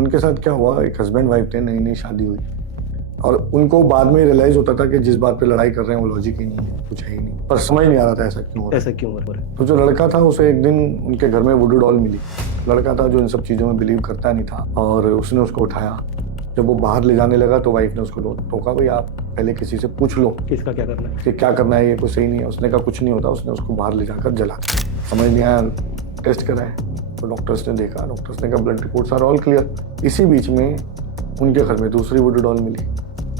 उनके साथ क्या हुआ, एक हस्बैंड वाइफ थे, नई नई शादी हुई और उनको बाद में रियलाइज होता था कि जिस बात पे लड़ाई कर रहे हैं वो लॉजिक ही नहीं है, कुछ है ही नहीं, पर समझ नहीं आ रहा था ऐसा क्यों हो रहा है। तो जो लड़का था उसे एक दिन उनके घर में वुडू डॉल मिली। लड़का था जो इन सब चीज़ों में बिलीव करता नहीं था और उसने उसको उठाया। जब वो बाहर ले जाने लगा तो वाइफ ने उसको टोका, भाई आप पहले किसी से पूछ लो किसका क्या करना है, कि क्या करना है, ये कुछ सही नहीं है। उसने कहा कुछ नहीं होता। उसने उसको बाहर ले जाकर जला दिया। समझ नहीं आया, टेस्ट कराए तो डॉक्टर्स ने देखा, डॉक्टर्स ने कहा blood reports are all clear. इसी बीच में उनके घर में दूसरी वुडू डॉल मिली।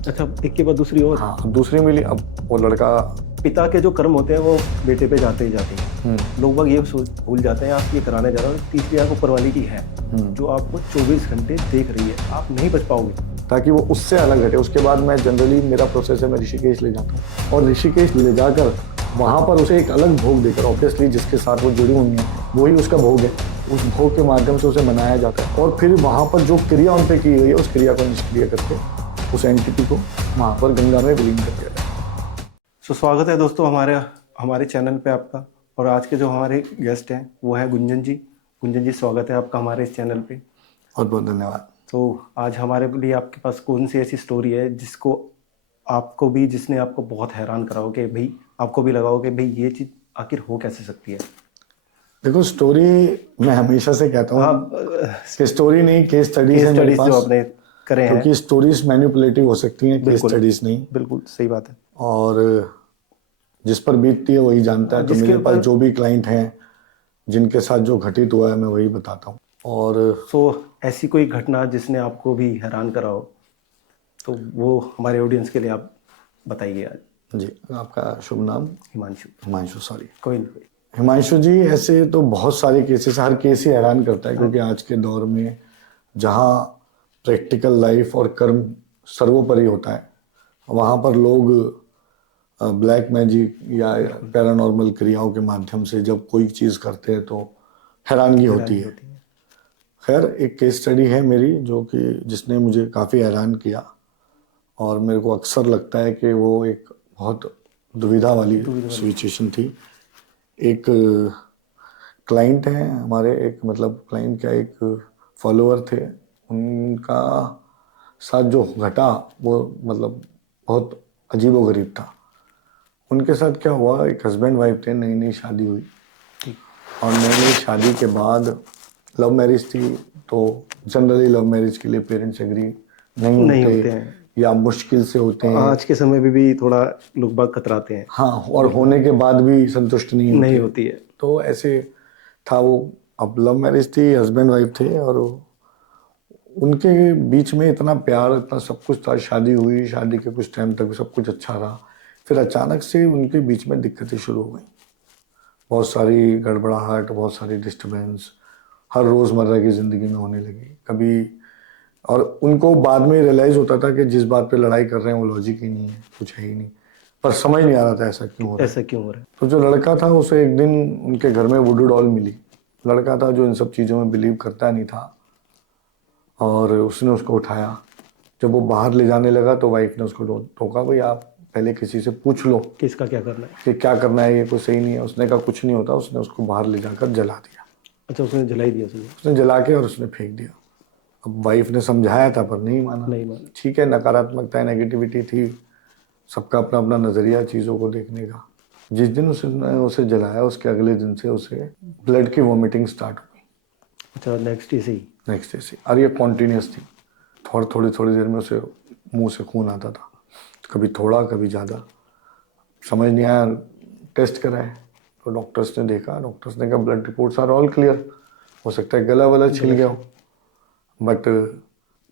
अच्छा, एक के बाद दूसरी और। हाँ, अब दूसरी मिली। अब वो लड़का, पिता के जो कर्म होते हैं वो बेटे पे जाते ही जाते हैं। लोग बाग ये भूल जाते हैं, आप ये कराने जा रहे हो, तीसरी आंख ऊपर वाली की है जो आपको 24 घंटे देख रही है, आप नहीं बच पाओगे। ताकि वो उससे अलग हटे। उसके बाद मैं जनरली, मेरा प्रोसेस है, मैं ऋषिकेश ले जाता हूँ और ऋषिकेश ले जाकर वहाँ पर उसे एक अलग भोग देकर, ऑब्वियसली जिसके साथ वो जुड़ी हुई है वही उसका भोग है, उस भोग के माध्यम से उसे मनाया जाता है और फिर वहाँ पर जो क्रिया उन पर की गई है उस क्रिया को निष्क्रिय करके उस एंटिटी को वहाँ पर गंगा में विलीन कर दिया जाता है। तो स्वागत है दोस्तों हमारे चैनल पे आपका। और आज के जो हमारे गेस्ट हैं वो है गुंजन जी। गुंजन जी, स्वागत है आपका हमारे इस चैनल पे। बहुत बहुत धन्यवाद। तो आज हमारे लिए आपके पास कौन सी ऐसी स्टोरी है जिसने आपको बहुत हैरान करा हो, कि भाई आपको भी लगा हो कि भाई ये चीज़ आखिर हो कैसे सकती है? देखो, स्टोरी मैं हमेशा से कहता हूँ कि स्टोरी नहीं, केस स्टडीज है मेरे पास जो आपने करे हैं, क्योंकि स्टोरीज मैनिपुलेटिव हो सकती हैं, केस स्टडीज नहीं। बिल्कुल सही बात है। और जिस पर बीतती है वही जानता है। तो मेरे पास जो भी क्लाइंट हैं जिनके साथ जो घटित हुआ है मैं वही बताता हूँ। और ऐसी कोई घटना जिसने आपको भी हैरान करा हो तो वो हमारे ऑडियंस के लिए आप बताइए आज। जी, आपका शुभ नाम? हिमांशु, सॉरी, कोई नहीं। हिमांशु जी, ऐसे तो बहुत सारे केसेस, हर केस ही हैरान करता है क्योंकि आज के दौर में जहाँ प्रैक्टिकल लाइफ और कर्म सर्वोपरि होता है वहाँ पर लोग ब्लैक मैजिक या पैरानॉर्मल क्रियाओं के माध्यम से जब कोई चीज़ करते हैं तो हैरानगी होती है। खैर, एक केस स्टडी है मेरी जो कि जिसने मुझे काफ़ी हैरान किया और मेरे को अक्सर लगता है कि वो एक बहुत दुविधा वाली सिचुएशन थी। एक क्लाइंट है हमारे, एक मतलब क्लाइंट क्या, एक फॉलोअर थे। उनका साथ जो घटा वो मतलब बहुत अजीबोगरीब था। उनके साथ क्या हुआ, एक हस्बैंड वाइफ थे, नई नई शादी हुई और नई नई शादी के बाद लव मैरिज थी। तो जनरली लव मैरिज के लिए पेरेंट्स एग्री नहीं होते हैं या मुश्किल से होते हैं। आज के समय में भी थोड़ा लोग बाग कतराते हैं। हाँ, और होने के बाद भी संतुष्ट नहीं होती है। तो ऐसे था वो। अब लव मैरिज थी, हस्बैंड वाइफ थे और उनके बीच में इतना प्यार, इतना सब कुछ था। शादी हुई, शादी के कुछ टाइम तक सब कुछ अच्छा रहा। फिर अचानक से उनके बीच में दिक्कतें शुरू हो गई, बहुत सारी गड़बड़ाहट, बहुत सारी डिस्टर्बेंस हर रोज़मर्रा की ज़िंदगी में होने लगी कभी। और उनको बाद में रियलाइज़ होता था कि जिस बात पे लड़ाई कर रहे हैं वो लॉजिक ही नहीं है, कुछ है ही नहीं, पर समझ नहीं आ रहा था ऐसा क्यों हो रहा है। तो जो लड़का था उसे एक दिन उनके घर में वुडू डॉल मिली। लड़का था जो इन सब चीज़ों में बिलीव करता नहीं था और उसने उसको उठाया। जब वो बाहर ले जाने लगा तो वाइफ ने उसको टोका, भाई आप पहले किसी से पूछ लो किसका क्या करना है, कि क्या करना है, ये कोई सही नहीं है। उसने कहा कुछ नहीं होता। उसने उसको बाहर ले जाकर जला दिया। अच्छा, उसने जला ही दिया? उसने जला के और उसने फेंक दिया। अब वाइफ ने समझाया था पर नहीं माना। ठीक है, नकारात्मकता, नेगेटिविटी थी, सबका अपना अपना नज़रिया चीज़ों को देखने का। जिस दिन उसने उसे जलाया उसके अगले दिन से उसे ब्लड की वॉमिटिंग स्टार्ट हो गई। अच्छा, नेक्स्ट डे से और ये कॉन्टीन्यूस थी। थोड़ी देर में उसे मुंह से खून आता था, कभी थोड़ा कभी ज़्यादा। समझ नहीं आया, टेस्ट कराए तो डॉक्टर्स ने देखा, डॉक्टर्स ने कहा blood reports are all clear, हो सकता है गला वला छिल गया हो। बट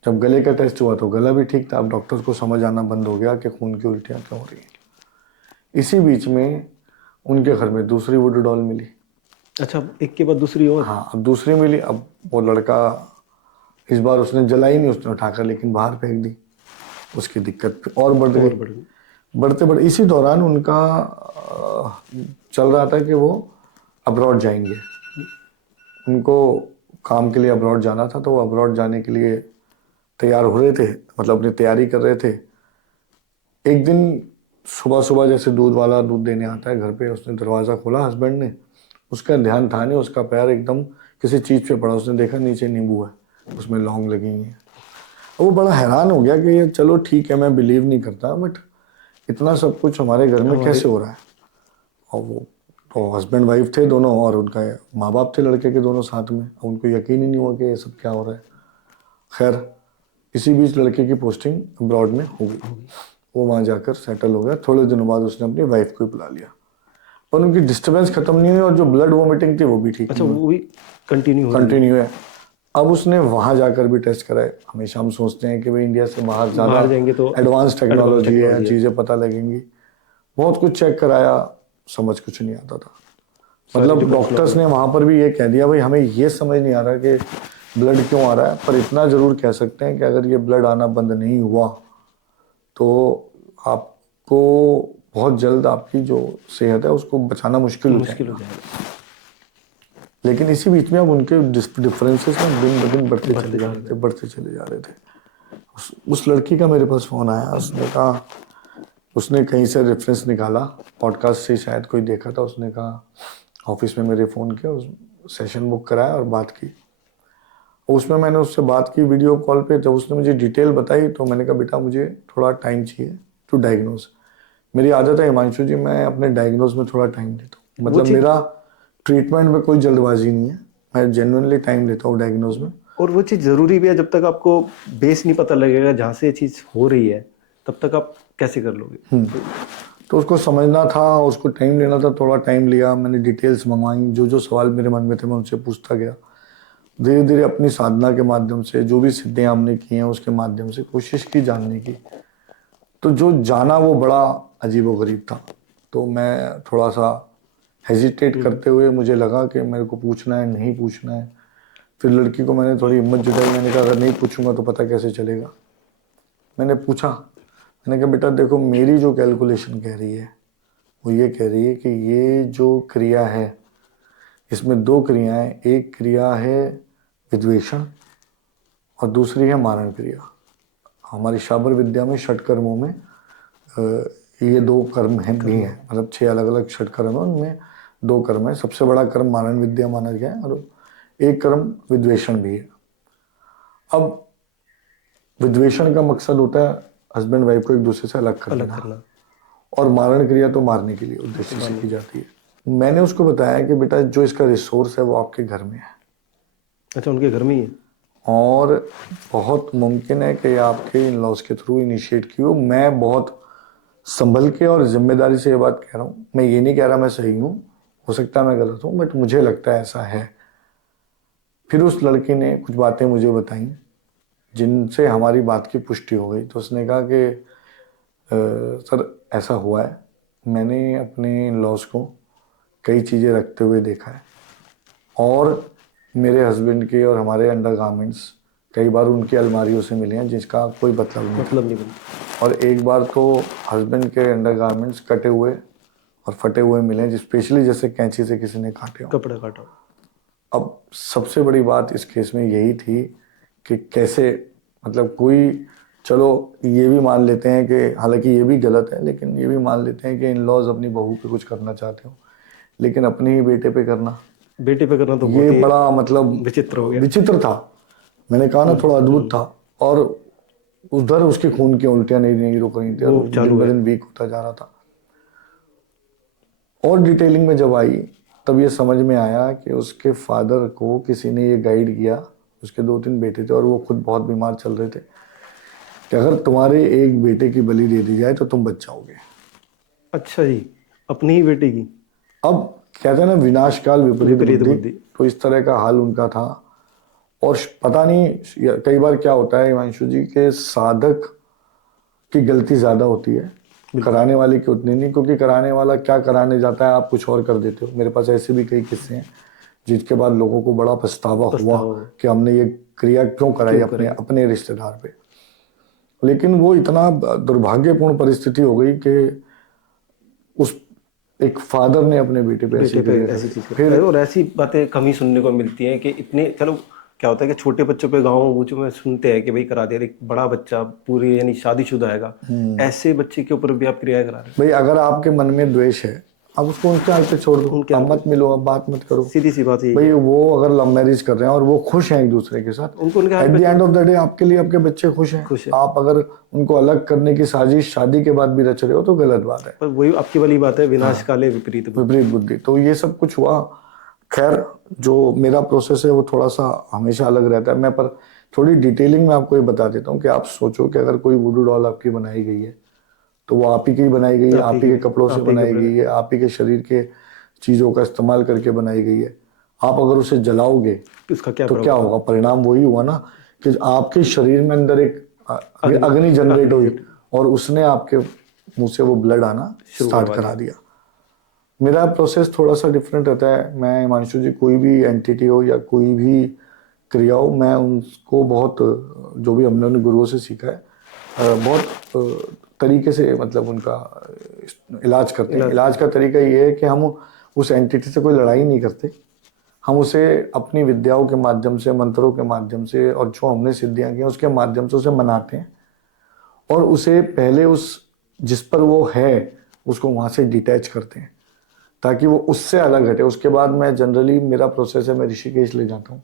जब गले का टेस्ट हुआ तो गला भी ठीक था। अब डॉक्टर्स को समझ आना बंद हो गया कि खून की उल्टियाँ क्यों हो रही हैं। इसी बीच में उनके घर में दूसरी वुडू डॉल मिली। अच्छा, एक के बाद दूसरी और? हाँ, अब दूसरी मिली। अब वो लड़का, इस बार उसने जलाई नहीं, उसने उठाकर लेकिन बाहर फेंक दी। उसकी दिक्कत और बढ़ गई, बढ़ते बढ़ते इसी दौरान उनका चल रहा था कि वो अब्रॉड जाएंगे। उनको काम के लिए अब्रॉड जाना था तो वो अब्रॉड जाने के लिए तैयार हो रहे थे, मतलब अपनी तैयारी कर रहे थे। एक दिन सुबह सुबह जैसे दूध वाला दूध देने आता है घर पे, उसने दरवाज़ा खोला हस्बैंड ने। उसका ध्यान था नहीं, उसका पैर एकदम किसी चीज़ पे पड़ा। उसने देखा नीचे नींबू है, उसमें लौंग लगी हैं। और वो बड़ा हैरान हो गया कि ये चलो ठीक है, मैं बिलीव नहीं करता, बट इतना सब कुछ हमारे घर में कैसे हो रहा है। और वो तो हस्बैंड वाइफ थे दोनों, और उनका माँ बाप थे लड़के के दोनों साथ में, उनको यकीन ही नहीं हुआ कि ये सब क्या हो रहा है। खैर इसी बीच लड़के की पोस्टिंग अब्रॉड में हो गई, वो वहाँ जाकर सेटल हो गया। थोड़े दिनों बाद उसने अपनी वाइफ को ही बुला लिया, पर उनकी डिस्टर्बेंस खत्म नहीं हुई और जो ब्लड वॉमिटिंग थी वो भी ठीक अच्छा, वो भी कंटिन्यू कंटिन्यू है। अब उसने वहां जाकर भी टेस्ट कराए। हमेशा हम सोचते हैं कि भाई इंडिया से बाहर ज़्यादा जाएंगे तो एडवांस टेक्नोलॉजी है, टेक्नोलॉजी है। चीज़ें पता लगेंगी। बहुत कुछ चेक कराया, समझ कुछ नहीं आता था। मतलब डॉक्टर्स ने वहां पर भी ये कह दिया भाई हमें ये समझ नहीं आ रहा कि ब्लड क्यों आ रहा है, पर इतना जरूर कह सकते हैं कि अगर ये ब्लड आना बंद नहीं हुआ तो आपको बहुत जल्द आपकी जो सेहत है उसको बचाना मुश्किल हो जाएगा। लेकिन इसी बीच में अब उनके डिफरेंसेस ना दिन ब दिन बढ़ते चले जा रहे थे। उस लड़की का मेरे पास फ़ोन आया, उसने कहा, उसने कहीं से रेफरेंस निकाला, पॉडकास्ट से शायद कोई देखा था, उसने कहा ऑफिस में मेरे फ़ोन किया, उस सेशन बुक कराया और बात की। उसमें मैंने उससे बात की वीडियो कॉल पे। जब उसने मुझे डिटेल बताई तो मैंने कहा बेटा मुझे थोड़ा टाइम चाहिए टू डायग्नोज। मेरी आदत है हिमांशु जी, मैं अपने डायग्नोज में थोड़ा टाइम देता हूँ। मतलब मेरा ट्रीटमेंट में कोई जल्दबाजी नहीं है, मैं जेन्युइनली टाइम देता हूँ डायग्नोज में। और वो चीज़ ज़रूरी भी है, जब तक आपको बेस नहीं पता लगेगा जहाँ से ये चीज़ हो रही है तब तक आप कैसे कर लोगे। तो उसको समझना था, उसको टाइम लेना था, थोड़ा टाइम लिया। मैंने डिटेल्स मंगवाई, जो जो सवाल मेरे मन में थे मैं उनसे पूछता गया। धीरे धीरे अपनी साधना के माध्यम से, जो भी सिद्धियाँ हमने की हैं उसके माध्यम से कोशिश की जानने की। तो जो जाना वो बड़ा अजीबोगरीब था। तो मैं थोड़ा सा हेजिटेट करते हुए मुझे लगा कि मेरे को पूछना है नहीं पूछना है। फिर लड़की को मैंने थोड़ी हिम्मत जुटाई, मैंने कहा अगर नहीं पूछूंगा तो पता कैसे चलेगा। मैंने पूछा, मैंने कहा बेटा देखो मेरी जो कैलकुलेशन कह रही है वो ये कह रही है कि ये जो क्रिया है इसमें दो क्रियाएं, एक क्रिया है विद्वेषण और दूसरी है मारण क्रिया। हमारी शाबर विद्या में षट कर्मों में ये दो कर्म हैं भी हैं, मतलब 6 अलग अलग षट कर्म है, उनमें 2 कर्म है। सबसे बड़ा कर्म मारण विद्या माना गया है और एक कर्म विद्वेषण भी है। अब विद्वेषण का मकसद होता है हस्बैंड वाइफ को एक दूसरे से अलग करना, और मारण क्रिया तो मारने के लिए उद्देश्य से की जाती है। मैंने उसको बताया कि बेटा जो इसका रिसोर्स है वो आपके घर में है। अच्छा, उनके घर में ही है। और बहुत मुमकिन है कि आपके इन लॉज के थ्रू इनिशिएट की हो। मैं बहुत संभल के और जिम्मेदारी से ये बात कह रहा हूँ। मैं ये नहीं कह रहा मैं सही हूँ, हो सकता है मैं गलत हूँ, बट मुझे लगता है ऐसा है। फिर उस लड़की ने कुछ बातें मुझे बताई जिनसे हमारी बात की पुष्टि हो गई। तो उसने कहा कि सर ऐसा हुआ है, मैंने अपने लॉज को कई चीज़ें रखते हुए देखा है और मेरे हस्बैंड के और हमारे अंडरगारमेंट्स कई बार उनकी अलमारियों से मिले हैं जिसका कोई मतलब नहीं बना। और एक बार तो हस्बैंड के अंडरगारमेंट्स कटे हुए और फटे हुए मिले हैं, स्पेशली जैसे कैंची से किसी ने काटे हो, कपड़ा काटा। अब सबसे बड़ी बात इस केस में यही थी कि कैसे, मतलब कोई, चलो ये भी मान लेते हैं कि हालांकि ये भी गलत है, लेकिन ये भी मान लेते हैं कि इन लॉज अपनी बहू पे कुछ करना चाहते हो, लेकिन अपने ही बेटे पे करना तो ये बड़ा मतलब विचित्र हो गया। विचित्र था। मैंने कहा ना थोड़ा अद्भुत था। और उधर उसके खून की उल्टियां नहीं रुक रही थी और दिन ब दिन वीक होता जा रहा था। और डिटेलिंग में जब आई तब ये समझ में आया कि उसके फादर को किसी ने ये गाइड किया। उसके 2-3 बेटे थे और वो खुद बहुत बीमार चल रहे थे कि अगर तुम्हारे एक बेटे की बलि दे दी जाए तो तुम बच जाओगे। अच्छा जी, अपनी ही बेटे की। अब कहते हैं ना विनाश काल विपरीत बुद्धि, तो इस तरह का हाल उनका था। और पता नहीं कई बार क्या होता है हिमांशु जी के साधक की गलती ज्यादा होती है, कराने वाले की उतनी नहीं, क्योंकि कराने वाला क्या कराने जाता है आप कुछ और कर देते हो। मेरे पास ऐसे भी कई किस्से हैं जिसके बाद लोगों को बड़ा पछतावा हुआ कि हमने ये क्रिया क्यों कराई अपने रिश्तेदार पे। लेकिन वो इतना दुर्भाग्यपूर्ण परिस्थिति हो गई कि उस एक फादर ने अपने बेटे पे ऐसी चीज फिर, और ऐसी बातें कम ही सुनने को मिलती हैं कि इतने, चलो क्या होता है कि छोटे बच्चों पे गाँव में सुनते हैं कि भाई करा दिया, एक बड़ा बच्चा पूरी यानी शादीशुदा आएगा, ऐसे बच्चे के ऊपर भी आप क्रिया करा रहे हैं। भाई अगर आपके मन में द्वेष है, आप उसको उनके हाथ पे छोड़ दो, उनके आप मत मिलो, आप बात मत करो। सीधी सी बात है भाई वो अगर लव मैरिज कर रहे हैं और वो खुश हैं एक दूसरे के साथ, उनको उनके हाथ at the pay end of the day आपके लिए आपके बच्चे खुश हैं। खुश है। आप अगर उनको अलग करने की साजिश शादी के बाद भी रच रहे हो तो गलत बात है। पर वही आपकी वाली बात है, विनाश काले विपरीत बुद्धि। विपरीत बुद्धि। तो ये सब कुछ हुआ। खैर जो मेरा प्रोसेस है वो थोड़ा सा हमेशा अलग रहता है। मैं पर थोड़ी डिटेलिंग में आपको ये बता देता हूँ कि आप सोचो कि अगर कोई वुडू डॉल आपकी बनाई गई है तो वो आप ही की बनाई गई है, आप ही के कपड़ों से बनाई गई है, आप ही के शरीर के चीजों का इस्तेमाल करके बनाई गई है। आप अगर उसे जलाओगे इसका क्या तो क्या होगा? परिणाम वही हुआ ना कि आपके शरीर में अंदर एक अग्नि जनरेट हुई और उसने आपके मुंह से वो ब्लड आना स्टार्ट करा दिया। मेरा प्रोसेस थोड़ा सा डिफरेंट रहता है। मैं हिमांशु जी कोई भी एंटिटी हो या कोई भी क्रिया हो, मैं उनको बहुत जो भी हमने उन गुरुओं से सीखा है बहुत तरीके से मतलब उनका इलाज करते हैं। इलाज का तरीका ये है कि हम उस एंटिटी से कोई लड़ाई नहीं करते। हम उसे अपनी विद्याओं के माध्यम से, मंत्रों के माध्यम से और जो हमने सिद्धियां की उसके माध्यम से उसे मनाते हैं और उसे पहले उस जिस पर वो है उसको वहां से डिटैच करते हैं ताकि वो उससे अलग हटे। उसके बाद मैं जनरली मेरा प्रोसेस है, मैं ऋषिकेश ले जाता हूँ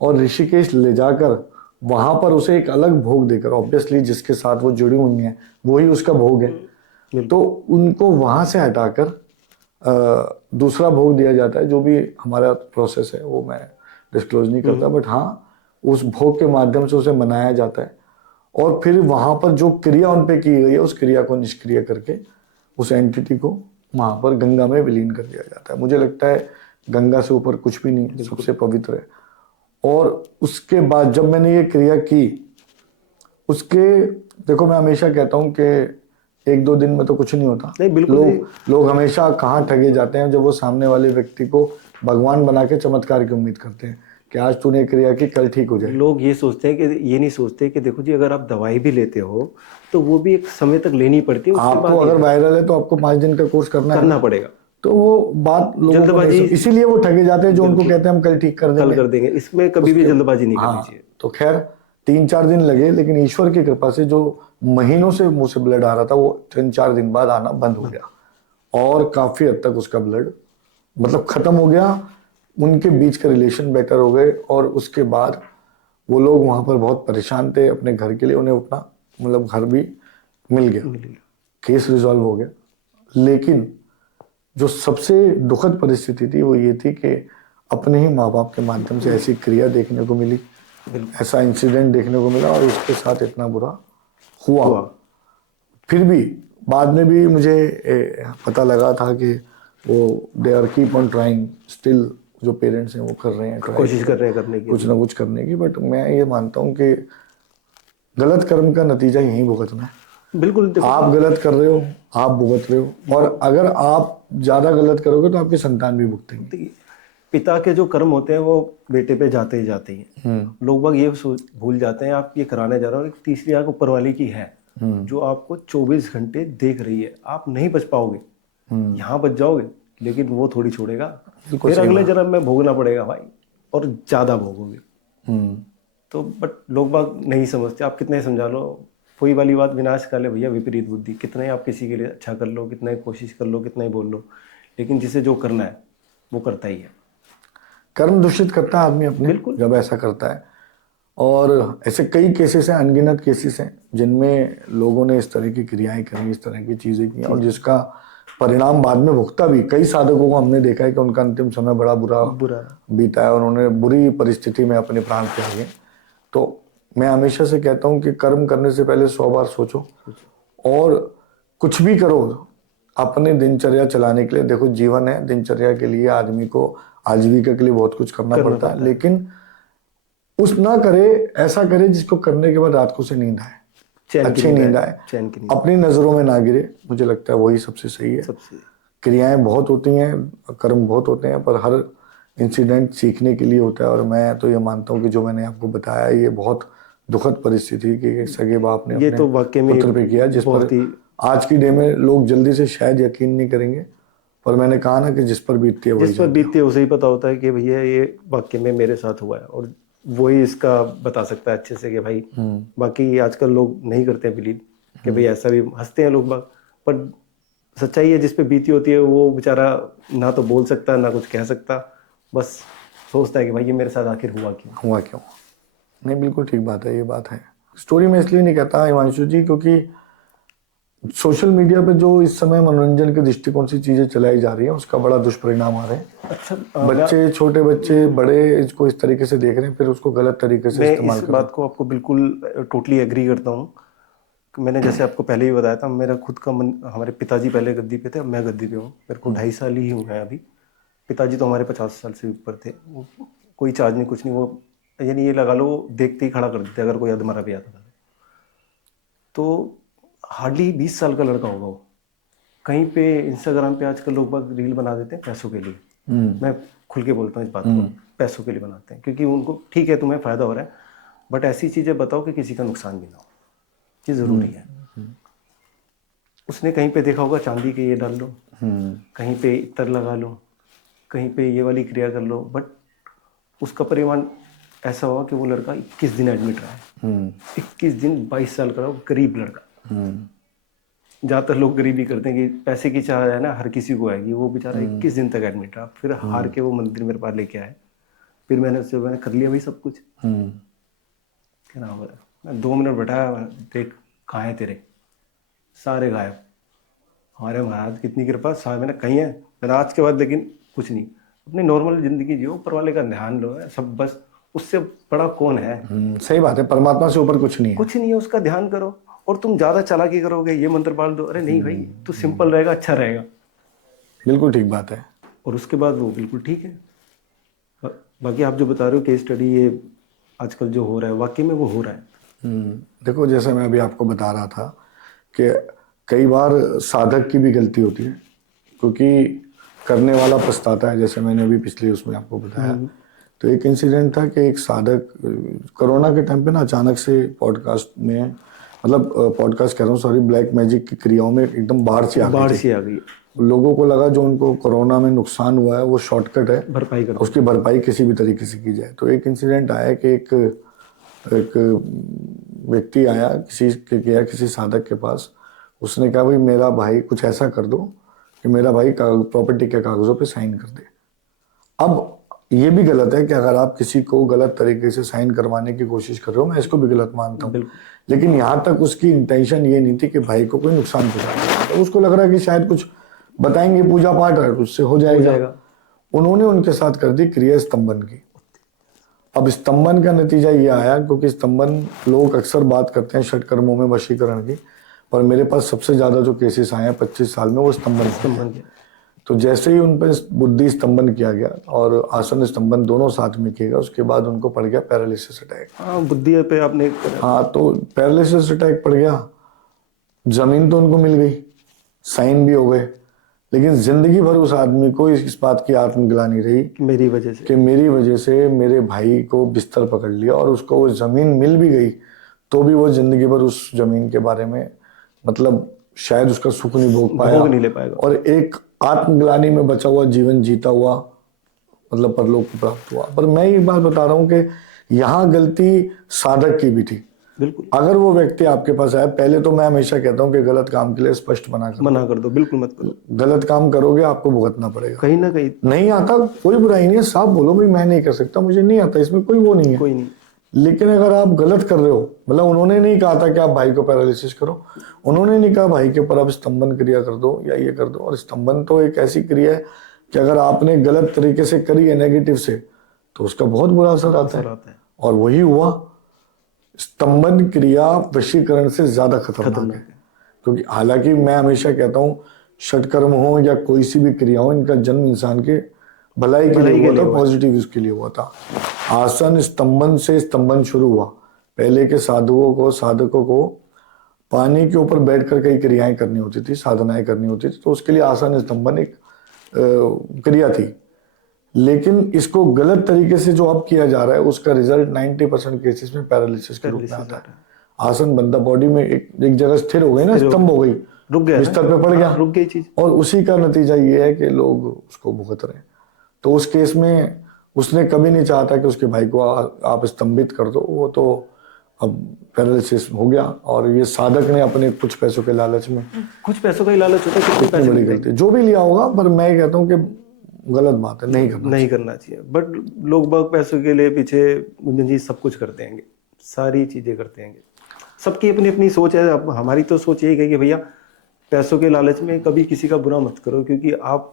और ऋषिकेश ले जाकर वहां पर उसे एक अलग भोग देकर, ऑब्वियसली जिसके साथ वो जुड़ी हुई है वही उसका भोग है, तो उनको वहां से हटाकर दूसरा भोग दिया जाता है। जो भी हमारा प्रोसेस है वो मैं डिस्क्लोज नहीं करता, बट हाँ उस भोग के माध्यम से उसे मनाया जाता है और फिर वहां पर जो क्रिया उन पे की गई है उस क्रिया को निष्क्रिय करके उस एंटिटी को वहां पर गंगा में विलीन कर दिया जाता है। मुझे लगता है गंगा से ऊपर कुछ भी नहीं है, सबसे पवित्र है। और उसके बाद जब मैंने ये क्रिया की, उसके देखो मैं हमेशा कहता हूँ कि एक दो दिन में तो कुछ नहीं होता। नहीं, बिल्कुल लोग हमेशा कहाँ ठगे जाते हैं, जब वो सामने वाले व्यक्ति को भगवान बना के चमत्कार की उम्मीद करते हैं कि आज तूने क्रिया की कल ठीक हो जाए। लोग ये सोचते हैं कि ये नहीं सोचते कि देखो जी अगर आप दवाई भी लेते हो तो वो भी एक समय तक लेनी पड़ती है। आपको अगर वायरल है तो आपको 5 दिन का कोर्स करना पड़ेगा। तो वो बात लोगों को नहीं, इसीलिए वो ठगे जाते हैं जो उनको कहते हैं हम कल ठीक कर देंगे। इसमें कभी भी जल्दबाजी नहीं करनी चाहिए। तो खैर 3-4 दिन लगे, लेकिन ईश्वर की कृपा से जो महीनों से मुंह से ब्लड आ रहा था वो 3-4 दिन बाद आना बंद हो गया और काफी हद तक उसका ब्लड मतलब खत्म हो गया। उनके बीच का रिलेशन बेटर हो गए और उसके बाद वो लोग वहां पर बहुत परेशान थे अपने घर के लिए, उन्हें अपना मतलब घर भी मिल गया, केस रिजॉल्व हो गया। लेकिन जो सबसे दुखद परिस्थिति थी वो ये थी कि अपने ही माँ बाप के माध्यम से ऐसी क्रिया देखने को मिली, ऐसा इंसिडेंट देखने को मिला और उसके साथ इतना बुरा हुआ। फिर भी बाद में भी मुझे पता लगा था कि वो they are keep on trying still, जो पेरेंट्स हैं वो कर रहे हैं, कोशिश कर रहे हैं करने की, कुछ ना कुछ करने की। बट मैं ये मानता हूँ कि गलत कर्म का नतीजा यही भुगतना है। बिल्कुल, आप गलत कर रहे हो, आप भुगत रहे हो, और अगर आप ज्यादा गलत करोगे तो आपकी संतान भी भुगतेंगे। पिता के जो कर्म होते हैं वो बेटे पे जाते ही जाते हैं। लोग बाग ये भूल जाते हैं, आप ये कराने जा रहे हो, एक तीसरी आंख ऊपर वाली की है जो आपको 24 घंटे देख रही है। आप नहीं बच पाओगे, यहाँ बच जाओगे लेकिन वो थोड़ी छोड़ेगा, फिर अगले जन्म में भोगना पड़ेगा भाई, और ज्यादा भोगोगे। तो बट लोग बाग नहीं समझते, आप कितने समझा लो, वही वाली बात, विनाश काले भैया विपरीत बुद्धि। कितना ही आप किसी के लिए अच्छा कर लो, कितना ही कोशिश कर लो, कितना ही बोल लो, लेकिन जिसे जो करना है वो करता ही है। कर्म दूषित करता है आदमी अपने, जब ऐसा करता है। और ऐसे कई केसेस हैं, अनगिनत केसेस हैं जिनमें लोगों ने इस तरह की क्रियाएं करी, इस तरह की चीजें की और जिसका परिणाम बाद में भुगता भी। कई साधकों को हमने देखा है कि उनका अंतिम समय बड़ा बुरा बीता है और उन्होंने बुरी परिस्थिति में अपने प्राण त्यागे। तो मैं हमेशा से कहता हूं कि कर्म करने से पहले 100 बार सोचो और कुछ भी करो अपने दिनचर्या चलाने के लिए। देखो जीवन है, दिनचर्या के लिए आदमी को आजीविका के लिए बहुत कुछ करना पड़ता है, लेकिन उस ना करे, ऐसा करे जिसको करने के बाद रात को से नींद आए, अच्छी नींद आए, अपनी नजरों में ना गिरे। मुझे लगता है वही सबसे सही है। क्रियाएं बहुत होती हैं, कर्म बहुत होते हैं, पर हर इंसिडेंट सीखने के लिए होता है। और मैं तो ये मानता हूँ कि जो मैंने आपको बताया ये बहुत दुखद परिस्थिति कि सगे बाप ने अपने पुत्र पे किया, जिस पर आज की डे में लोग जल्दी से शायद यकीन नहीं करेंगे, पर मैंने कहा ना कि जिस पर बीतती है उसे ही पता होता है कि भैया ये वाकई में मेरे साथ हुआ है, और वही इसका बता सकता है अच्छे से कि भाई। बाकी आजकल लोग नहीं करते हैं बिलीव कि भाई ऐसा भी, हंसते हैं लोग बाग, पर सच्चाई है, जिस पे बीती होती है वो बेचारा ना तो बोल सकता ना कुछ कह सकता, बस सोचता है कि भाई ये मेरे साथ आखिर हुआ क्यों। हुआ क्यों। नहीं, बिल्कुल ठीक बात है, ये बात है। स्टोरी में इसलिए नहीं कहता हिमांशु जी, क्योंकि सोशल मीडिया पे जो इस समय मनोरंजन के दृष्टिकोण से चीजें चलाई जा रही हैं, उसका बड़ा दुष्परिणाम आ रहे हैं। अच्छा, बच्चे, छोटे बच्चे, बड़े इसको इस तरीके से देख रहे हैं, फिर उसको गलत तरीके से मैं इस्तेमाल इस कर रहे बात को आपको बिल्कुल टोटली एग्री करता हूँ। मैंने जैसे आपको पहले ही बताया था, मेरा खुद का मन, हमारे पिताजी पहले गद्दी पे थे, अब मैं गद्दी पे हूँ। मेरे को 2.5 साल ही हुए हैं अभी। पिताजी तो हमारे 50 साल से ऊपर थे। वो कोई चार्ज नहीं, कुछ नहीं, वो यानी ये लगा लो देखते ही खड़ा कर देते अगर कोई अधमरा भी आता था। तो हार्डली 20 साल का लड़का होगा वो। कहीं पे इंस्टाग्राम पे आजकल लोग बाग रील बना देते हैं पैसों के लिए। मैं खुल के बोलता हूँ इस बात को, पैसों के लिए बनाते हैं, क्योंकि उनको ठीक है तुम्हें फायदा हो रहा है, बट ऐसी चीजें बताओ कि किसी का नुकसान भी ना हो, ये जरूरी है। उसने कहीं पे देखा होगा चांदी के ये डाल लो, कहीं पे इत्र लगा लो, कहीं पे ये वाली क्रिया कर लो, बट उसका परिमाण ऐसा हुआ कि वो लड़का 21 दिन एडमिट रहा है। 21 दिन, 22 साल का गरीब लड़का। ज्यादातर लोग गरीबी करते हैं कि पैसे की चाह है ना हर किसी को आएगी, वो बेचारा 21 दिन तक एडमिट रहा। फिर हार के वो मंदिर मेरे पास लेके आए। फिर मैंने कर लिया भाई सब कुछ। क्या नाम है, मैं 2 मिनट बैठाया, देख कहाँ है तेरे, सारे गायब। हमारे महाराज कितनी कृपा, सारे मैंने कहीं है। मैंने आज के बाद लेकिन कुछ नहीं, अपनी नॉर्मल जिंदगी जियो, ऊपर वाले का ध्यान लो, सब बस, उससे बड़ा कौन है। सही बात है, परमात्मा से ऊपर कुछ नहीं है। कुछ नहीं है, उसका ध्यान करो। और तुम ज्यादा चालाकी करोगे, ये मंत्र पाल दो, अरे नहीं भाई, तू सिंपल रहेगा, अच्छा रहेगा। बिल्कुल ठीक बात है। और उसके बाद वो बिल्कुल ठीक है। बाकी आप जो बता रहे हो केस स्टडी, ये आजकल जो हो रहा है वाकई में वो हो रहा है। देखो, जैसे मैं अभी आपको बता रहा था कि कई बार साधक की भी गलती होती है, क्योंकि करने वाला पछताता है। जैसे मैंने अभी पिछले उसमें आपको बताया, तो एक इंसिडेंट था कि एक साधक कोरोना के टाइम पे ना अचानक से पॉडकास्ट में, मतलब पॉडकास्ट कह रहा हूँ, सॉरी, ब्लैक मैजिक की क्रियाओं में एकदम बाढ़ सी आ गई। लोगों को लगा जो उनको कोरोना में नुकसान हुआ है वो शॉर्टकट है, भरपाई कर, उसकी भरपाई किसी भी तरीके से की जाए। तो एक इंसिडेंट आया कि एक व्यक्ति आया, किसी साधक के पास। उसने कहा भाई मेरा भाई कुछ ऐसा कर दो कि मेरा भाई प्रॉपर्टी के कागजों पे साइन कर दे। अब ये भी गलत है कि अगर आप किसी को गलत तरीके से साइन करवाने की कोशिश कर रहे हो, मैं इसको भी गलत मानता हूँ, लेकिन यहाँ तक उसकी इंटेंशन ये नहीं थी कि भाई को कोई नुकसान पहुंचाना। तो उसको लग रहा है कि शायद कुछ बताएंगे, पूजा पाठ है, उससे हो जाएगा। उन्होंने उनके साथ कर दी क्रिया स्तंभन की। अब स्तंभन का नतीजा ये आया, क्योंकि स्तंभन लोग अक्सर बात करते हैं षट कर्मों में वशीकरण की, पर मेरे पास सबसे ज्यादा जो केसेस आए हैं 25 साल में वो स्तंभन के। तो जैसे ही उन पर बुद्धि स्तंभन किया गया और आसन स्तंभन दोनों साथ में किया गया, उसके बाद उनको पड़ गया पैरालिसिस अटैक। हाँ, बुद्धि पे आपने, हाँ, तो पैरालिसिस अटैक पड़ गया। जमीन तो उनको मिल गई, साइन भी हो गए, लेकिन जिंदगी भर उस आदमी को इस बात की आत्मग्लानि रही मेरी वजह से मेरे भाई को बिस्तर पकड़ लिया, और उसको वो जमीन मिल भी गई तो भी वो जिंदगी भर उस जमीन के बारे में, मतलब शायद उसका सुख नहीं भोग ले पाएगा, और एक आत्मग्लानि में बचा हुआ जीवन जीता हुआ, मतलब परलोक को प्राप्त हुआ। पर मैं एक बात बता रहा हूँ कि यहाँ गलती साधक की भी थी। बिल्कुल, अगर वो व्यक्ति आपके पास आए, पहले तो मैं हमेशा कहता हूँ कि गलत काम के लिए स्पष्ट मना कर दो, बिल्कुल मत करो। गलत काम करोगे आपको भुगतना पड़ेगा, कहीं ना कहीं। नहीं आता कोई बुराई नहीं है, साफ बोलो भाई मैं नहीं कर सकता, मुझे नहीं आता, इसमें कोई वो नहीं है, कोई नहीं। लेकिन अगर आप गलत कर रहे हो, मतलब उन्होंने नहीं कहा था कि आप भाई को पैरालिसिस करो, उन्होंने नहीं कहा भाई के ऊपर आप स्तंभन क्रिया कर दो या ये कर दो। और स्तंभन तो एक ऐसी क्रिया है कि अगर आपने गलत तरीके से करी है नेगेटिव से, तो उसका बहुत बुरा असर आता है। और वही हुआ। स्तंभन क्रिया वशीकरण से ज्यादा खतरनाक है, क्योंकि हालांकि मैं हमेशा कहता हूँ षटकर्म हो या कोई सी भी क्रिया हो, इनका जन्म इंसान के भलाई के लिए हुआ था, पॉजिटिव उसके लिए हुआ था। आसन स्तंभन से स्तंभन शुरू हुआ। पहले के साधकों को पानी के ऊपर बैठकर कई क्रियाएं करनी होती थी, साधनाएं करनी होती थी, तो उसके लिए आसन स्तंभन एक क्रिया थी। लेकिन इसको गलत तरीके से जो अब किया जा रहा है, उसका रिजल्ट 90% केसेस में पैरालिसिस के रूप में आता है। आसन बंदा बॉडी में एक जगह स्थिर हो गई ना, स्तंभ हो गई, रुक गया, बिस्तर पे पड़ गया, रुक गई चीज, और उसी का नतीजा ये है कि लोग उसको भुगत रहे हैं। तो उस केस में उसने कभी नहीं चाहता कि उसके भाई को आप स्तंभित कर दो, वो तो अब पैरालिसिस हो गया, और ये साधक ने अपने कुछ पैसों के लालच में, कुछ पैसों का ही लालच होता है, कितने इतनी पैसे बड़ी मिलते हैं। गलती जो भी लिया होगा, पर मैं ये कहता हूँ कि गलत बात है, नहीं करना नहीं करना चाहिए, बट लोग बाग पैसों के लिए पीछे गुंजन जी सब कुछ करते हैं, सारी चीजें करते हैं। सबकी अपनी अपनी सोच है। अब हमारी तो सोच यही है कि भैया पैसों के लालच में कभी किसी का बुरा मत करो, क्योंकि आप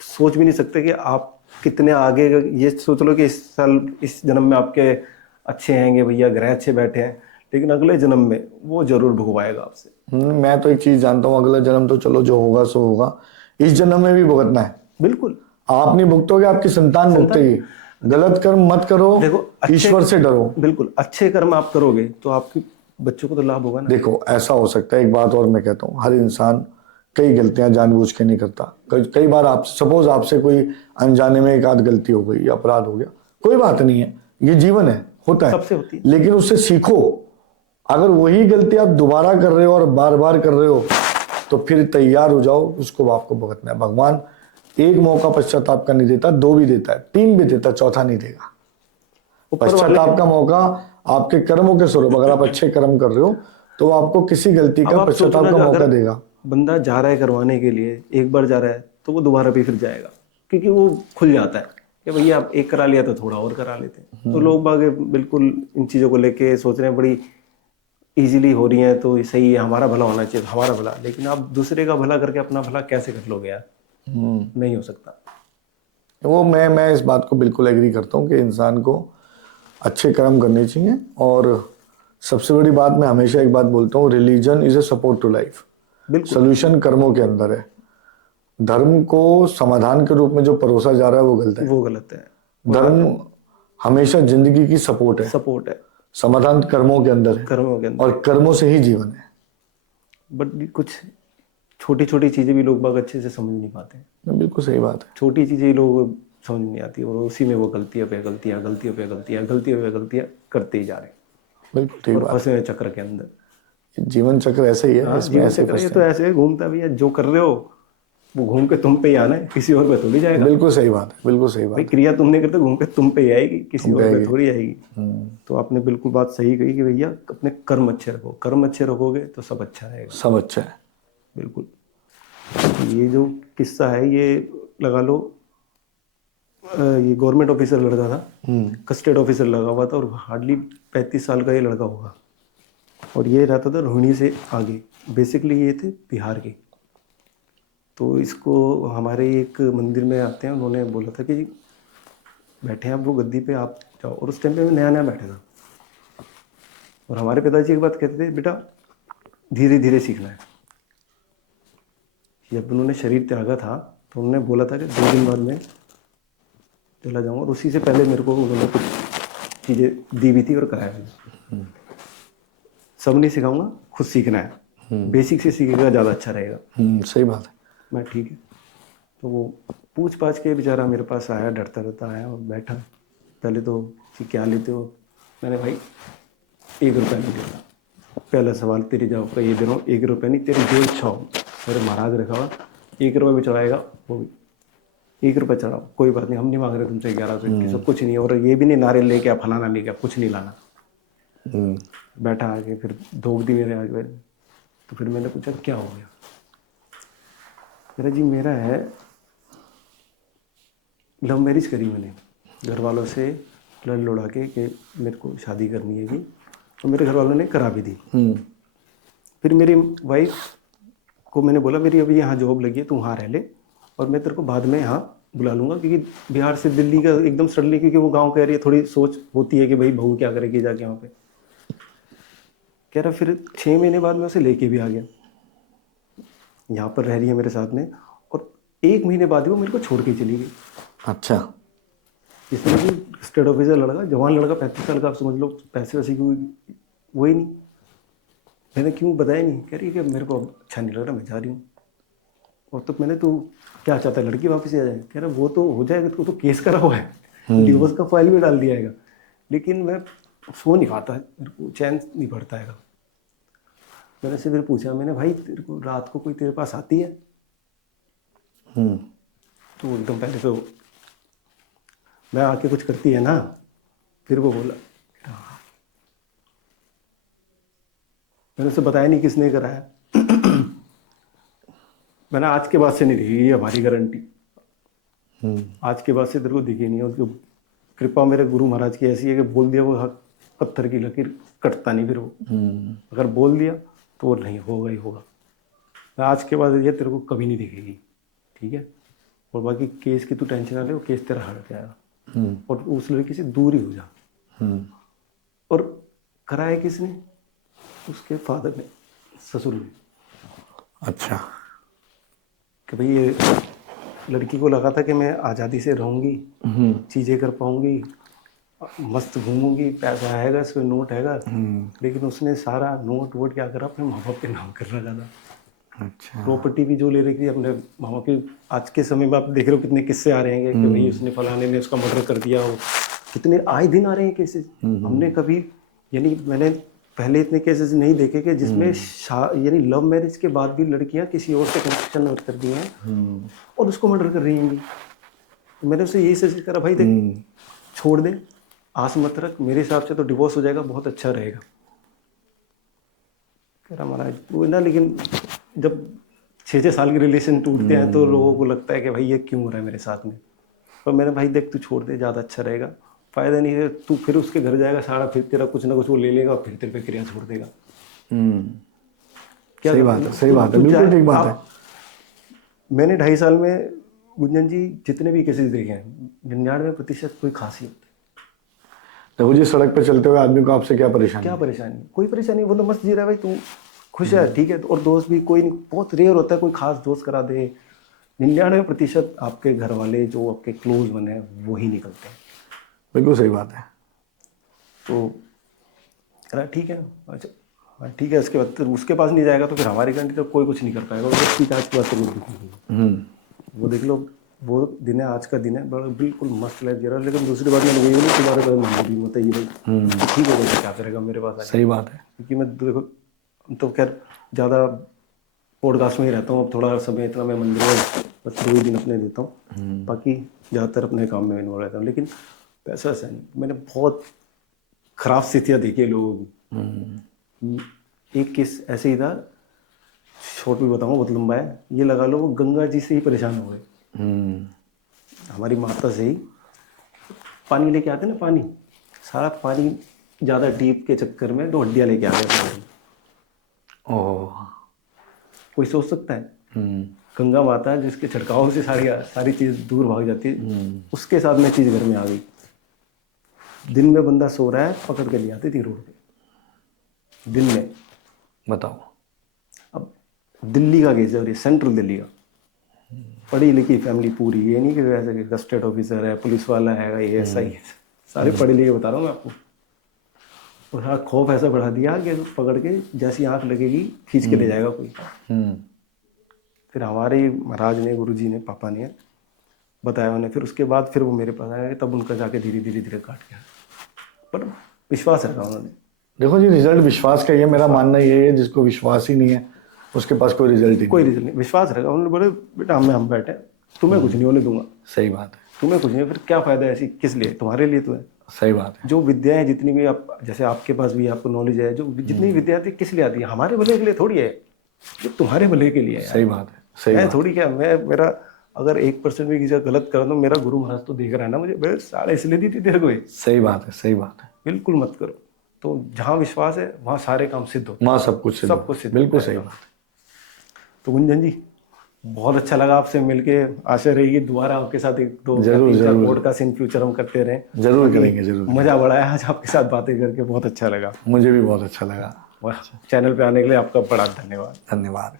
सोच भी नहीं सकते कि आप कितने आगे। ये सोच लो कि इस साल इस जन्म में आपके अच्छे हैंगे भैया, ग्रह अच्छे बैठे हैं, लेकिन अगले जन्म में वो जरूर भुगवाएगा आपसे। मैं तो एक चीज जानता हूँ, अगला जन्म तो चलो जो होगा सो होगा, इस जन्म में भी भुगतना है। बिल्कुल। आप नहीं भुगतोगे, आपकी संतान भुगतेगी। गलत कर्म मत करो, देखो ईश्वर से डरो। बिल्कुल अच्छे कर्म आप करोगे तो आपके बच्चों को तो लाभ होगा ना। देखो ऐसा हो सकता है, एक बात और मैं कहता हूँ, हर इंसान कई गलतियां जानबूझ के नहीं करता। कई बार आप सपोज आपसे कोई अनजाने में एक आध गलती हो गई, अपराध हो गया, कोई बात नहीं है, ये जीवन है, होता है, सबसे होती है। लेकिन उससे सीखो। अगर वही गलती आप दोबारा कर रहे हो और बार बार कर रहे हो, तो फिर तैयार हो जाओ, उसको आपको भुगतना है। भगवान एक मौका पश्चाताप का नहीं देता, दो भी देता है, तीन भी देता है, चौथा नहीं देगा। पश्चाताप का मौका आपके कर्मों के स्वरूप, अगर आप अच्छे कर्म कर रहे हो तो वो आपको किसी गलती का पश्चाताप का मौका देगा। बंदा जा रहा है करवाने के लिए, एक बार जा रहा है तो वो दोबारा भी फिर जाएगा, क्योंकि वो खुल जाता है कि भैया आप एक करा लिया तो थोड़ा और करा लेते हैं। तो लोग बाग बिल्कुल इन चीज़ों को लेके सोच रहे हैं बड़ी इजीली हो रही है, तो सही है, हमारा भला होना चाहिए, हमारा भला। लेकिन आप दूसरे का भला करके अपना भला कैसे कर लोगे यार? नहीं हो सकता। वो मैं इस बात को बिल्कुल एग्री करता हूँ कि इंसान को अच्छे कर्म करने चाहिए। और सबसे बड़ी बात, मैं हमेशा एक बात बोलता हूँ, religion is a support to life. Solution कर्मों के अंदर है। धर्म को समाधान के रूप में जो परोसा जा रहा है वो गलत है। वो गलत है। धर्म हमेशा जिंदगी की सपोर्ट है, सपोर्ट है। समाधान कर्मों के अंदर है, कर्मों के अंदर, और कर्मों से ही जीवन है। बट कुछ छोटी छोटी चीजें भी लोग बाग अच्छे से समझ नहीं पाते हैं। बिल्कुल सही बात है। छोटी चीजें ही लोग समझ नहीं आती, और उसी में वो गलतियां पे गलतियां, गलतियों पे गलतियां, गलतियों पे गलतियां करते ही जा रहे हैं, बिल्कुल ठीक और बात। फंसे हुए चक्र के अंदर। जीवन चक्र ऐसे ही है। हाँ, इसमें जीवन ऐसे चक्र ये तो ऐसे घूमता भी है। जो कर रहे हो वो घूम के तुम पे ही आना है, किसी और पे थोड़ी जाएगा। बिल्कुल सही बात है, बिल्कुल सही भाई बात क्रिया तुमने करते घूम के तुम पे ही आएगी, किसी और पे थोड़ी आएगी। है। तो आपने बिल्कुल बात सही कही कि भैया अपने कर्म अच्छे रखो, कर्म अच्छे रखोगे तो सब अच्छा रहेगा। सब अच्छा है। बिल्कुल। ये जो किस्सा है, ये लगा लो, ये गवर्नमेंट ऑफिसर लड़का था, कस्टडी ऑफिसर लगा हुआ था, और हार्डली 35 साल का ये लड़का होगा, और ये रहता था रोहिणी से आगे। बेसिकली ये थे बिहार के। तो इसको हमारे एक मंदिर में आते हैं, उन्होंने बोला था कि जी बैठे हैं आप वो गद्दी पे, आप जाओ। और उस टाइम पे मैं नया नया बैठा था, और हमारे पिताजी एक बात कहते थे, बेटा धीरे धीरे सीखना है। जब उन्होंने शरीर त्यागा था तो उन्होंने बोला था कि 2 दिन बाद में चला जाऊँगा, और उसी से पहले मेरे को उन्होंने कुछ चीज़ें दी भी थी और कराया भी। सब नहीं सिखाऊंगा, खुद सीखना है, बेसिक से सीखेगा ज़्यादा अच्छा रहेगा। सही बात है। मैं ठीक है। तो वो पूछ पाछ के बेचारा मेरे पास आया, डरता डरता आया और बैठा। पहले तो कि क्या लेते हो? मैंने भाई 1 रुपया नहीं देता। पहला सवाल तेरी जवाब का ये दे रहा हूँ, 1 रुपया नहीं, तेरी जो इच्छा हो। मेरे महाराज रखा हुआ 1 रुपये में चढ़ाएगा, वो भी 1 रुपया चढ़ाओ, कोई बात नहीं, हम नहीं मांग रहे तुमसे 1121, सब कुछ नहीं। और ये भी नहीं नारियल लेके आप फलाना लेके आप कुछ नहीं लाना। बैठा आके, फिर धोख दी मेरे आगे। तो फिर मैंने पूछा क्या हो गया? मेरा जी मेरा है, लव मैरिज करी मैंने, घर वालों से लड़ लुड़ा के कि मेरे को शादी करनी है जी, तो मेरे घर वालों ने करा भी दी। फिर मेरी वाइफ को मैंने बोला मेरी अभी यहाँ जॉब लगी है, तू वहाँ रह ले, और मैं तेरे को बाद में यहाँ बुला लूँगा, क्योंकि बिहार से दिल्ली का एकदम सडनली, क्योंकि वो गाँव का एरिया, थोड़ी सोच होती है कि भाई बहू क्या करेगी जाके वहाँ पे। कह रहा फिर 6 महीने बाद मैं उसे लेके भी आ गया, यहाँ पर रह रही है मेरे साथ में, और 1 महीने बाद ही वो मेरे को छोड़ के चली गई। अच्छा। इसमें भी स्टेट ऑफिसर लड़का, जवान लड़का, 35 साल का, आप समझ लो, पैसे वैसे की वही नहीं। मैंने क्यों बताया नहीं? कह रही है कि मेरे को अच्छा नहीं लग रहा, मैं जा रही हूँ। और तो मैंने, तो क्या चाहता है लड़की वापस आ जाए? कह रहा वो तो हो जाएगा, तो केस करा हुआ है, डिवोर्स का फाइल भी डाल दिया जाएगा, लेकिन मैं सो नहीं पाता है, मेरे को चैन नहीं पड़ता है। मैंने से फिर पूछा, मैंने भाई तेरे को रात को कोई तेरे पास आती है? तो एकदम पहले तो मैं आके कुछ करती है ना, फिर वो बोला मैंने उसे बताया नहीं किसने कराया। मैंने आज के बाद से नहीं दिखेगी ये हमारी गारंटी, आज के बाद से तेरे को दिखी नहीं। और कृपा मेरे गुरु महाराज की ऐसी है कि बोल दिया वो पत्थर की लकीर कटता नहीं फिर वो। अगर बोल दिया तो वो नहीं होगा ही होगा। आज के बाद ये तेरे को कभी नहीं दिखेगी, ठीक है। और बाकी केस की तू टेंशन ना ले, वो केस तेरा हट जाएगा और उस लड़की से दूर ही हो जा। और कराया किसने? उसके फादर ने, ससुर ने। अच्छा। कि भाई ये लड़की को लगा था कि मैं आज़ादी से रहूंगी, चीज़ें कर पाऊंगी, मस्त घूमूंगी, पैसा आएगा, इसमें नोट आएगा। लेकिन उसने सारा नोट वोट क्या करा, अपने माँ बाप के नाम कर रखा था। अच्छा। प्रॉपर्टी भी जो ले रही थी अपने माँ बाप की। आज के समय में आप देख रहे हो कितने किस्से आ रहे हैं कि भाई उसने फलाने ने उसका मर्डर कर दिया हो, कितने आए दिन आ रहे हैं केसेस। हमने कभी, यानी मैंने पहले इतने केसेस नहीं देखे कि जिसमें यानी लव मैरिज के बाद भी लड़कियां किसी और से कंसेप्शन कर दी हैं और उसको मर्डर कर रही हैं। तो मैंने उसे यही सजेस्ट करा, भाई देख छोड़ दे, आस मत रख, मेरे हिसाब से तो डिवोर्स हो जाएगा, बहुत अच्छा रहेगा। कह रहा महाराज वो ना, लेकिन जब 6-6 साल के रिलेशन टूटते हैं तो लोगों को लगता है कि भाई ये क्यों हो रहा है मेरे साथ में। पर मैंने भाई देख तू छोड़ दे, ज़्यादा अच्छा रहेगा, फायदा नहीं है। तू फिर उसके घर जाएगा सारा, फिर तेरा कुछ ना कुछ वो ले लेगा और फिर तेरे पे क्रिया छोड़ देगा। क्या सही बात है, सही बात है, बिल्कुल ठीक बात है। मैंने 2.5 साल में गुंजन जी जितने भी केसेस देखे हैं 99% कोई खास नहीं होती। देखो जी, सड़क पे चलते हुए आदमी को आपसे क्या परेशानी? क्या परेशानी? कोई परेशानी, वो तो मस्त जी रहा है भाई, तू खुश है, ठीक है। और दोस्त भी कोई नहीं, बहुत रेयर होता है कोई खास दोस्त करा दे। 99% आपके घर वाले जो आपके क्लोज बने वो ही निकलते हैं। बिल्कुल सही बात है। तो करा ठीक है, अच्छा ठीक है। उसके बाद उसके पास नहीं जाएगा तो फिर हमारी कंट्री तो कोई कुछ नहीं कर पाएगा। ठीक है, आज के बाद तो वो देख लो, वो दिन है, आज का दिन है, बड़ा बिल्कुल मस्त लाइफ जी रहा है। लेकिन दूसरी बात मैंने वही नहीं, तुम्हारे पास मंदिर भी बताइए भाई, ठीक है तो क्या करेगा मेरे पास? सही बात है। क्योंकि मैं देखो तो खैर ज़्यादा पॉडकास्ट में ही रहता हूँ, अब थोड़ा समय इतना मैं मंदिर में बस 2 ही दिन अपने देता हूँ, बाकी ज़्यादातर अपने काम में इन्वॉल्व रहता हूँ। लेकिन पैसा ऐसा नहीं, मैंने बहुत ख़राब स्थितियाँ देखी है लोगों की। एक केस ऐसे ही था, शॉर्ट भी बताऊँ, बहुत लंबा है। ये लगा लो वो गंगा जी से ही परेशान हो गए, हमारी माता से ही। पानी लेके आते ना, पानी सारा पानी ज़्यादा डीप के चक्कर में 2 हड्डियाँ लेके आ गए। ओह, कोई सोच सकता है? गंगा माता जिसके छिड़काव से सारी चीज़ दूर भाग जाती है, उसके साथ में चीज़ घर में आ गई। दिन में बंदा सो रहा है, पकड़ के ले आती थी रोड पे, दिन में। बताओ। अब दिल्ली का केस है, और ये सेंट्रल दिल्ली का, पढ़ी लिखी फैमिली पूरी, ये नहीं कि वैसे गस्टेड ऑफिसर है, पुलिस वाला है, ये ऐसा ही है, सारे पढ़े लिखे बता रहा हूँ मैं आपको। और हाँ, खौफ ऐसा बढ़ा दिया कि पकड़ के जैसी आंख लगेगी खींच के ले जाएगा कोई। फिर हमारे महाराज ने, गुरुजी ने, पापा ने बताया उन्हें। फिर उसके बाद फिर वो मेरे पास आए, तब उनका जाके धीरे धीरे काट गया। पर विश्वास रखा उन्होंने। देखो जी, रिजल्ट विश्वास का ही है। मेरा मानना ये है, जिसको विश्वास ही नहीं है उसके पास कोई रिजल्ट ही कोई रिजल्ट नहीं। विश्वास रखा उन्होंने, बोले बेटा हम बैठे, तुम्हें कुछ नहीं होने दूंगा। सही बात है। तुम्हें कुछ नहीं, फिर क्या फायदा है ऐसी, किस लिए? तुम्हारे लिए तो है। सही बात है। जो विद्याएं जितनी भी आप, जैसे आपके पास भी आपको नॉलेज है, जो जितनी विद्या आती है किस लिए आती है? हमारे भले के लिए थोड़ी है, जो तुम्हारे भले के लिए है। सही बात है। सही मैं बात। थोड़ी क्या, मैं मेरा अगर 1% भी किसी का गलत करा तो मेरा गुरु महाराज तो देख रहा है ना मुझे, मेरे सारे इसलिए दी थी तेरे को। सही बात है। सही बात है। बिल्कुल मत करो। तो जहाँ विश्वास है वहाँ सारे काम सिद्ध होते माँ सब कुछ सिद्ध। बिल्कुल सही बात है। तो गुंजन जी, बहुत अच्छा लगा आपसे मिलके। आशा रहेगी दोबारा आपके साथ 1-2 पॉडकास्ट इन फ्यूचर हम करते रहें। जरूर करेंगे, जरूर। मजा बड़ा है आज आपके साथ बातें करके, बहुत अच्छा लगा। मुझे भी बहुत अच्छा लगा। चैनल पे आने के लिए आपका बड़ा धन्यवाद। धन्यवाद।